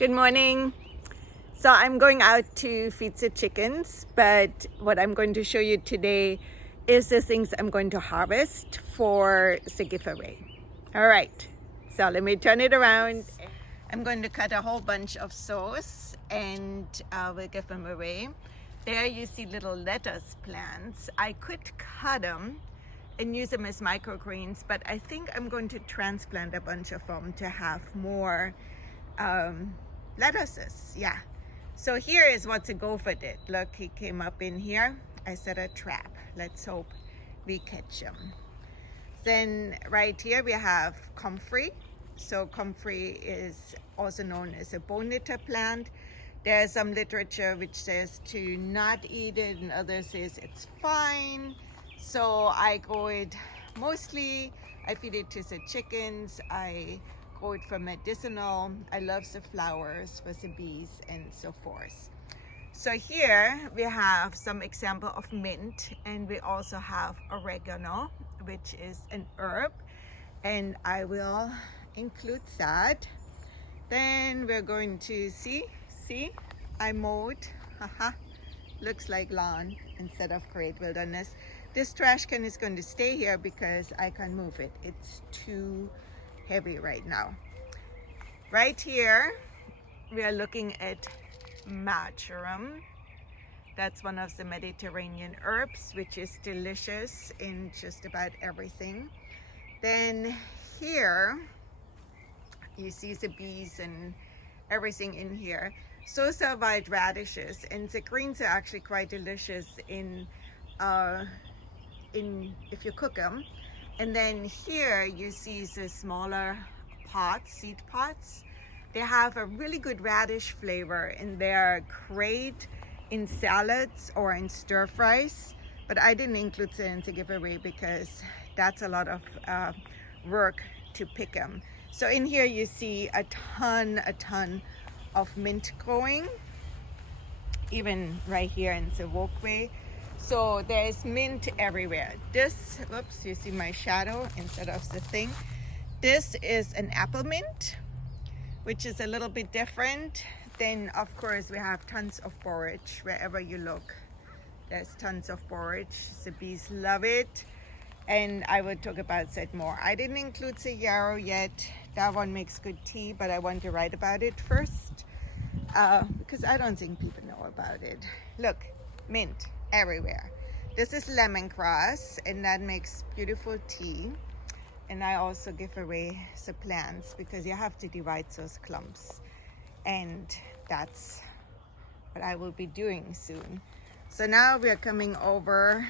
Good morning. So I'm going out to feed the chickens, but what I'm going to show you today is the things I'm going to harvest for the giveaway. All right, so let me turn it around. I'm going to cut a whole bunch of sauce and we'll give them away. There you see little lettuce plants. I could cut them and use them as microgreens, but I think I'm going to transplant a bunch of them to have more lettuces. Yeah, so here is what the gopher did. Look, he came up in here. I set a trap. Let's hope we catch him. Then right here we have comfrey. So comfrey is also known as a bone knitter plant. There's some literature which says to not eat it and others says it's fine. So I grow it mostly, I feed it to the chickens. I grow it for medicinal. I love the flowers for the bees and so forth. So here we have some example of mint, and we also have oregano, which is an herb, and I will include that. Then we're going to see, I mowed, looks like lawn instead of great wilderness. This trash can is going to stay here because I can't move it. It's too heavy right now. Right here we are looking at marjoram. That's one of the Mediterranean herbs, which is delicious in just about everything. Then here you see the bees and everything in here. Those are wild radishes, and the greens are actually quite delicious in if you cook them. And then here you see the smaller pots, seed pots. They have a really good radish flavor, and they're great in salads or in stir fries, but I didn't include them in the giveaway because that's a lot of work to pick them. So in here you see a ton of mint growing, even right here in the walkway. So there's mint everywhere. This, whoops, you see my shadow instead of the thing. This is an apple mint, which is a little bit different. Then of course we have tons of borage wherever you look. There's tons of borage. The bees love it, and I will talk about that more. I didn't include the yarrow yet. That one makes good tea, but I want to write about it first because I don't think people know about it. Look, mint everywhere. This is lemongrass, and that makes beautiful tea. And I also give away the plants because you have to divide those clumps, and that's what I will be doing soon. So now we are coming over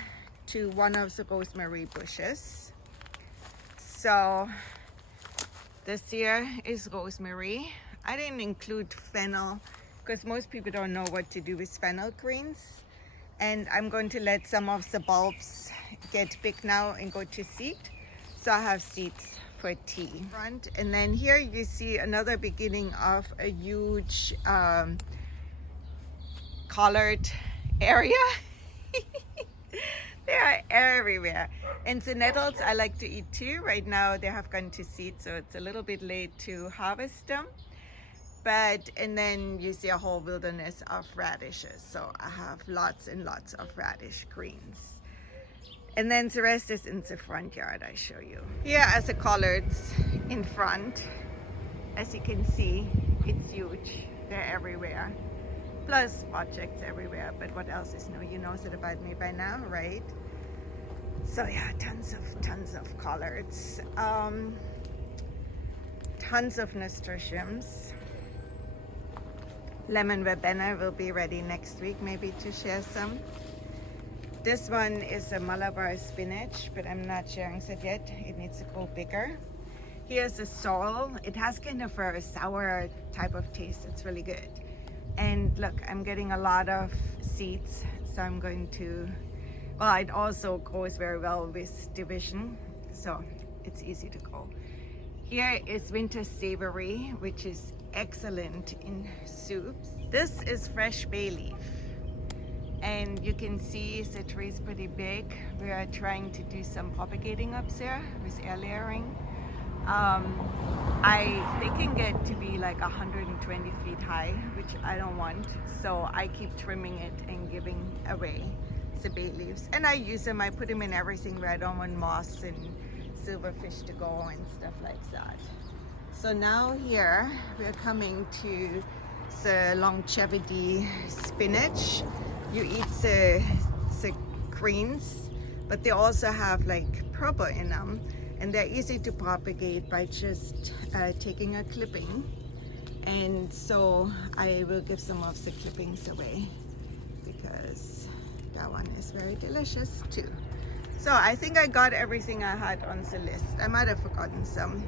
to one of the rosemary bushes. So this here is rosemary. I didn't include fennel because most people don't know what to do with fennel greens. And I'm going to let some of the bulbs get big now and go to seed. So I have seeds for tea. And then here you see another beginning of a huge collared area. They are everywhere. And the nettles I like to eat too. Right now they have gone to seed, so it's a little bit late to harvest them. And then you see a whole wilderness of radishes. So I have lots and lots of radish greens. And then the rest is in the front yard, I show you. Here are the collards in front. As you can see, it's huge. They're everywhere. Plus objects everywhere, but what else is new? You know that about me by now, right? So yeah, tons of collards. Tons of nasturtiums. Lemon verbena will be ready next week, maybe to share some. This one is a Malabar spinach, but I'm not sharing that yet. It needs to grow bigger. Here's the sorrel. It has kind of a sour type of taste. It's really good. And look, I'm getting a lot of seeds, so I'm going to, well, it also grows very well with division, so it's easy to grow. Here is winter savory, which is excellent in soups. This is fresh bay leaf, and you can see the tree is pretty big. We are trying to do some propagating up there with air layering. they can get to be like 120 feet high, which I don't want. So I keep trimming it and giving away the bay leaves. And I use them, I put them in everything where I don't want moss and silverfish to go and stuff like that. So now here we're coming to the longevity spinach. You eat the greens, but they also have like purple in them, and they're easy to propagate by just taking a clipping. And so I will give some of the clippings away because that one is very delicious too. So I think I got everything I had on the list. I might have forgotten some.